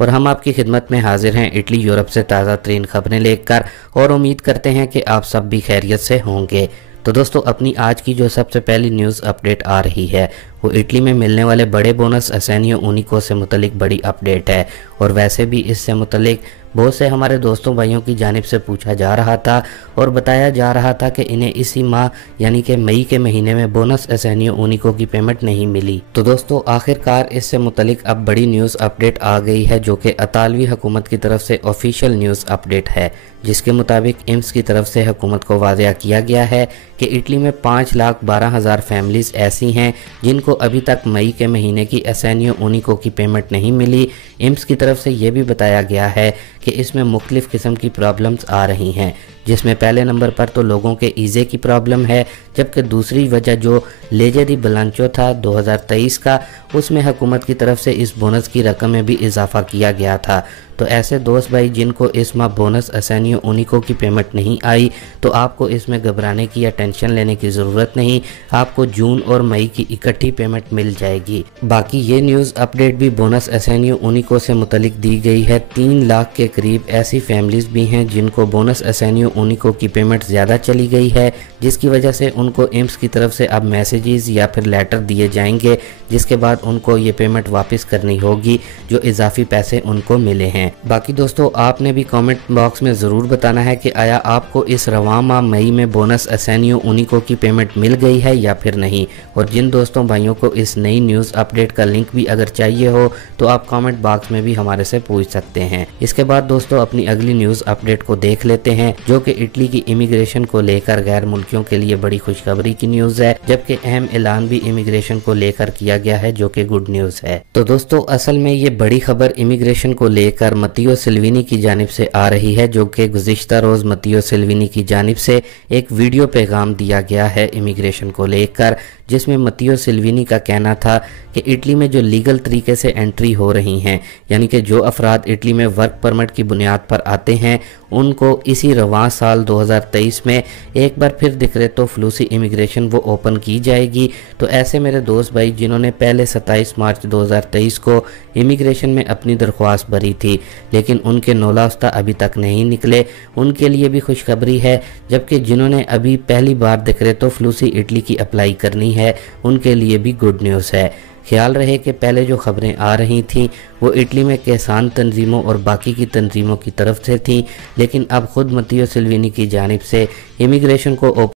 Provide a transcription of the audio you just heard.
और हम आपकी खिदमत में हाजिर हैं इटली यूरोप से ताज़ा तरीन खबरें लेकर, और उम्मीद करते हैं कि आप सब भी खैरियत से होंगे। तो दोस्तों, अपनी आज की जो सबसे पहली न्यूज़ अपडेट आ रही है वो इटली में मिलने वाले बड़े बोनस असेनियो यूनिको से मुतलिक बड़ी अपडेट है। और वैसे भी इससे मुतलिक बहुत से हमारे दोस्तों भाइयों की जानिब से पूछा जा रहा था और बताया जा रहा था कि इन्हें इसी माह यानी कि मई के महीने में बोनस असेनियो यूनिको की पेमेंट नहीं मिली। तो दोस्तों, आखिरकार इससे मुतलिक अब बड़ी न्यूज़ अपडेट आ गई है, जो कि इतालवी हुकूमत की तरफ से ऑफिशियल न्यूज़ अपडेट है, जिसके मुताबिक इम्स की तरफ से हुकूमत को वाज़ेह किया गया है कि इटली में 5,12,000 फैमिलीज़ ऐसी हैं जिनको अभी तक मई के महीने की असेनियो यूनिको की पेमेंट नहीं मिली। इम्स की तरफ से ये भी बताया गया है कि इसमें मुख्तलिफ़ किस्म की प्रॉब्लम्स आ रही हैं, जिसमें पहले नंबर पर तो लोगों के ईज़े की प्रॉब्लम है, जबकि दूसरी वजह जो लेजे दी बिलांचो था 2023 का, उसमें हुकूमत की तरफ से इस बोनस की रकम में भी इजाफा किया गया था। तो ऐसे दोस्त भाई जिनको इस माह बोनस असेनियो यूनिको की पेमेंट नहीं आई, तो आपको इसमें घबराने की या टेंशन लेने की ज़रूरत नहीं, आपको जून और मई की इकट्ठी पेमेंट मिल जाएगी। बाकी ये न्यूज़ अपडेट भी बोनस असेनियो यूनिको से मुतलिक दी गई है। 3 लाख के करीब ऐसी फैमिलीज़ भी हैं जिनको बोनस असेनियो यूनिको की पेमेंट ज़्यादा चली गई है, जिसकी वजह से उनको एम्स की तरफ से अब मैसेजेस या फिर लेटर दिए जाएंगे, जिसके बाद उनको ये पेमेंट वापस करनी होगी जो इजाफी पैसे उनको मिले हैं। बाकी दोस्तों, आपने भी कमेंट बॉक्स में ज़रूर बताना है कि आया आपको इस रवां माह मई में बोनस असेनियो यूनिको की पेमेंट मिल गई है या फिर नहीं। और जिन दोस्तों भाइयों को इस नई न्यूज़ अपडेट का लिंक भी अगर चाहिए हो तो आप कमेंट बॉक्स में भी हमारे से पूछ सकते हैं। इसके बाद दोस्तों, अपनी अगली न्यूज़ अपडेट को देख लेते हैं, जो कि इटली की इमिग्रेशन को लेकर गैर मुल्कियों के लिए बड़ी खुशखबरी की न्यूज़ है, जबकि अहम ऐलान भी इमिग्रेशन को लेकर किया गया है, जो कि गुड न्यूज़ है। तो दोस्तों, असल में ये बड़ी खबर इमिग्रेशन को लेकर मत्तियो सिल्विनी की जानिब से आ रही है, जो कि गुज़िश्ता रोज़ मत्तियो सिल्विनी की जानिब से एक वीडियो पैगाम दिया गया है इमिग्रेशन को लेकर, जिसमें मत्तियो सिल्विनी का कहना था कि इटली में जो लीगल तरीके से एंट्री हो रही हैं, यानी कि जो अफराद इटली में वर्क परमिट की बुनियाद पर आते हैं, उनको इसी रवां साल 2023 में एक बार फिर डिक्रेटो फ्लूसी इमिग्रेशन वो ओपन की जाएगी। तो ऐसे मेरे दोस्त भाई जिन्होंने पहले 27 मार्च 2023 को इमिग्रेशन में अपनी दरख्वास्त भरी थी लेकिन उनके नौलाफ्ता अभी तक नहीं निकले, उनके लिए भी खुशखबरी है। जबकि जिन्होंने अभी पहली बार डिक्रेटो फ्लूसी इटली की अप्लाई करनी है, उनके लिए भी गुड न्यूज़ है। ख्याल रहे कि पहले जो खबरें आ रही थीं वो इटली में किसान तंजीमों और बाकी की तंजीमों की तरफ से थीं, लेकिन अब खुद मत्तियो सिल्विनी की जानिब से इमिग्रेशन को